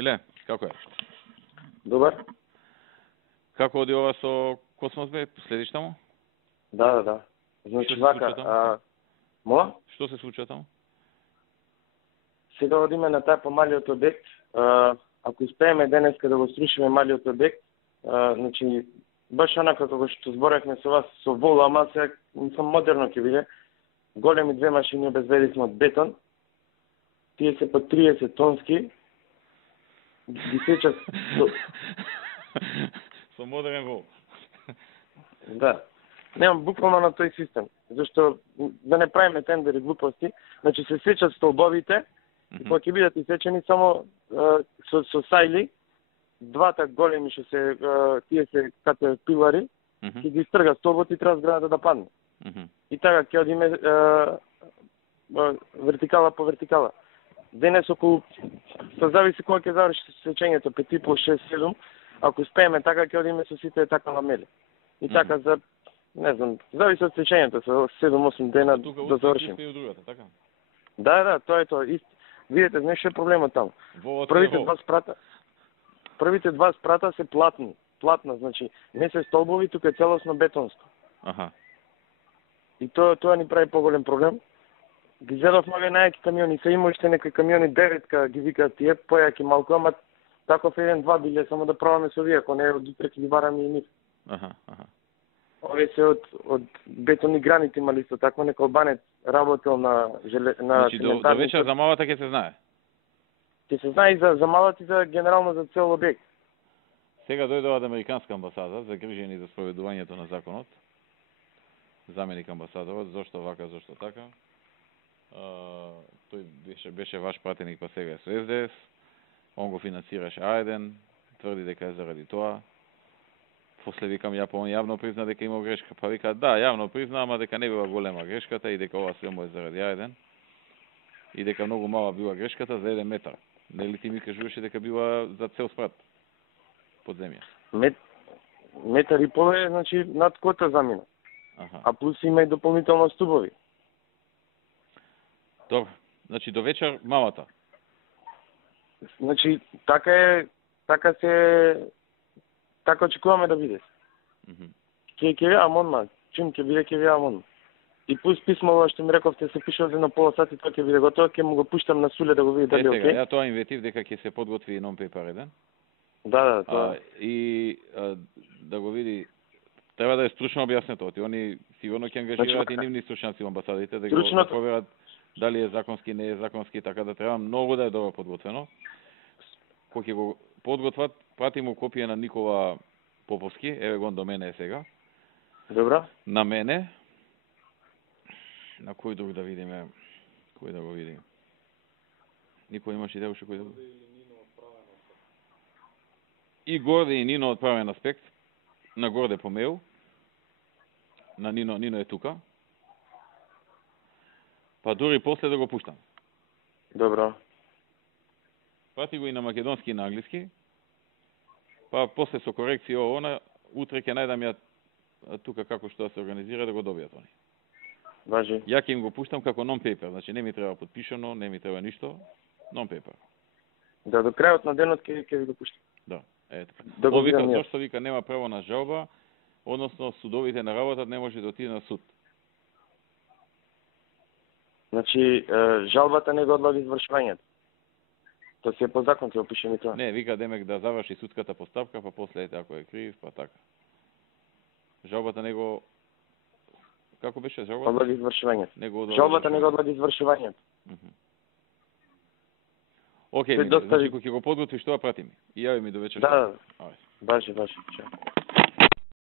Миле, како е? Добар? Како оди ова со Космос бе? Следиш таму? Да. Значи вака, мола? Што се случува таму? Сега одиме на тај помалиот објект. Ако успееме денеска да го срушиме малиот објект, значи баш онака како што зборевме со вас со вола, ама сега сум модерно ќе биде. Големи две машини обезбедивме од бетон. Тие се по 30 тонски. Ги сечат со модерен вол. Да. Немам буквално на тој систем, зашто да не правиме тендери глупости, значи се сечат столбовите, и кога ќе бидат исечени само со сајли, двата големи што се тие се катерпилари, ќе ги стрга столбот и треба зградата да падне. И така ќе одиме вертикала по вертикала. Денес околу, зависи кога ќе заврши сечењето, 5,5, 6, 7, ако успееме така ќе одиме со сите така ламели. И така за, не знам, зависи од сечењето, со 7-8 дена да завршим. Другата, така? Да, тоа е тоа. Видете, знаеш што е проблемот таму? Првите два спрата се платни. Платна, значи, не се столбови, тука е целосно бетонско. Аха. И тоа ни прави поголем проблем. Ги зедовме овие најаки камиони, се има уште некои камиони 9 ги викаат тие, појаки малку, ама таков 1-2 биле, само да пробаме со вие, ако не од утре ќе ги бараме и нив. Аха. Овие се од бетонни граните имали исто такво, некој албанец работел на Значи до вечер за малата ќе се знае. Ќе се знае и за малата и за генерално за цел објект. Сега дојдува од Американска амбасада, загрижени за спроведувањето на законот. Заменик амбасадорот, зошто вака, зошто така. Тој беше ваш пратеник, па сега е со СДС. Он го финансираше А1, тврди дека е заради тоа. После викам ја, он јавно призна дека имал грешка. Па вика, да, јавно призна, ама дека не била голема грешката и дека ова се му е заради А1. И дека многу мала била грешката за 1 метар. Нели ти ми кажуваше дека била за цел спрат под земја? Метар и пол е, значи, над кота замина. Аха. А плюс има и дополнително стубови. Добро. Значи до вечер малата. Значи така очекуваме да биде. Ќе јавам одма, чим ќе биде ќе јавам одма. И плюс писмото што ми рековте се пише за на пола сати, тоа ќе биде готово, ќе му го пуштам на Суле да го види дали е окей. Ја тоа инвестив дека ќе се подготви non-paper еден. Да, тоа. И да го види, треба да е стручно објаснето. Они сигурно ќе ангажираат и нивни стручњаци во амбасадите да го проверат дали е законски, не е законски, така да треба многу да е добро подготвено. Кога ќе го подготват, прати му копија на Никола Поповски, еве го до мене е сега. Добро. На мене. На кој друг да видиме? Кој да го види? Никој имаш идеја уште кој да го види? И Горде и Нино од правен аспект. На Горде по мейл. На Нино е тука. Па дури после да го пуштам. Добро. Прати го и на македонски и на англиски. Па после со корекција утре ќе најдам ја тука како што да се организира да го добијат они. Важи. Ја ќе им го пуштам како non-paper, значи не ми треба подпишано, не ми треба ништо, non-paper. Да, до крајот на денот ќе ви го пуштам. Да, ето. Да го видам зашто вика нема право на жалба, односно судовите не работат, не може да отиде на суд. Значи, жалбата не го одлаги извршувањето. Тоа си е по закон, ќе опишеме тоа. Не, вика демек да заврши судската постапка, па после ете ако е крив, па така. Жалбата не го... Како беше жалбата? Одлаги извршувањето. Жалбата не го одлаги извршувањето. Океј, значи кога ќе го подготвиш тоа прати ми. И јави ми до вечер. Да. Важи. Чао.